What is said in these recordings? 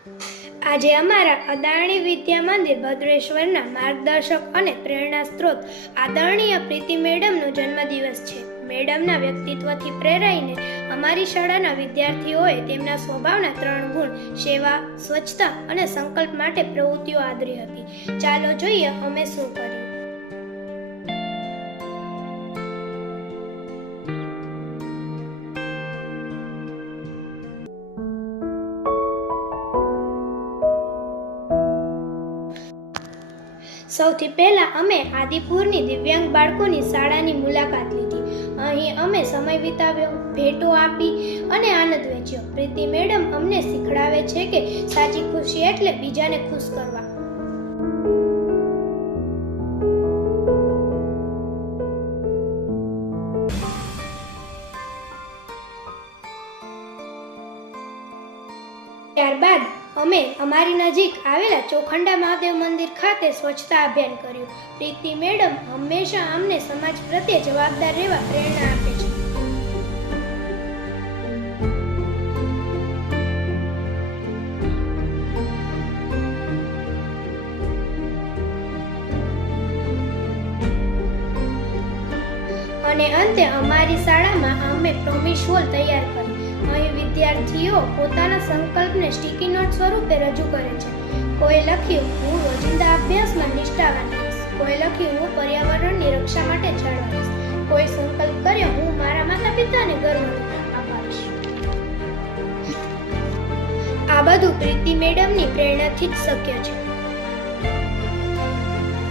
આજે અમારા અદાણી વિદ્યા મંદિર ભદ્રેશ્વરના માર્ગદર્શક અને પ્રેરણા સ્ત્રોત આદરણીય પ્રીતિ મેડમનો જન્મદિવસ છે. મેડમના વ્યક્તિત્વથી પ્રેરાઈને અમારી શાળાના વિદ્યાર્થીઓએ તેમના સ્વભાવના 3 ગુણ સેવા, સ્વચ્છતા અને સંકલ્પ માટે પ્રવૃત્તિઓ આદરી હતી. ચાલો જોઈએ અમે શું કર્યું. સૌથી પહેલા અમે આદિપુરની દિવ્યાંગ બાળકોની શાળાની મુલાકાત લીધી. અહીં અમે સમય વિતાવ્યો, ભેટો આપી અને આનંદ વેચ્યો. પ્રીતિ મેડમ અમને શીખડાવે છે કે સાચી ખુશી એટલે બીજાને ખુશ કરવા. ત્યારબાદ અમે અમારી નજીક આવેલા ચોખંડા મહાદેવ મંદિર ખાતે સ્વચ્છતા અભિયાન કર્યું. પ્રીતિ મેડમ હંમેશા અમને સમાજ પ્રત્યે જવાબદાર રહેવા પ્રેરણા આપે છે. અને અંતે અમારી શાળામાં અમે પ્રોમિસ વોલ તૈયાર કરી. અહીં વિદ્યાર્થીઓ પોતાના સંકલ્પને સ્ટીકી નોટ સ્વરૂપે રજૂ કરે છે. કોઈ લખ્યું, હું રોજિંદા અભ્યાસમાં નિષ્ઠાવાન રહીશ. કોઈ લખ્યું, હું પર્યાવરણની રક્ષા માટે ઝાડવાઈશ. કોઈ સંકલ્પ કર્યો, હું મારા માતા પિતાને ગર્વ અપાવીશ. આ બધું પ્રીતિ મેડમની પ્રેરણાથી જ શક્ય છે.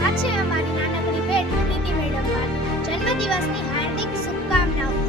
આ છે અમારી નાનકડી ભેટ પ્રીતિ મેડમ માટે. જન્મદિવસની હાર્દિક શુભકામનાઓ.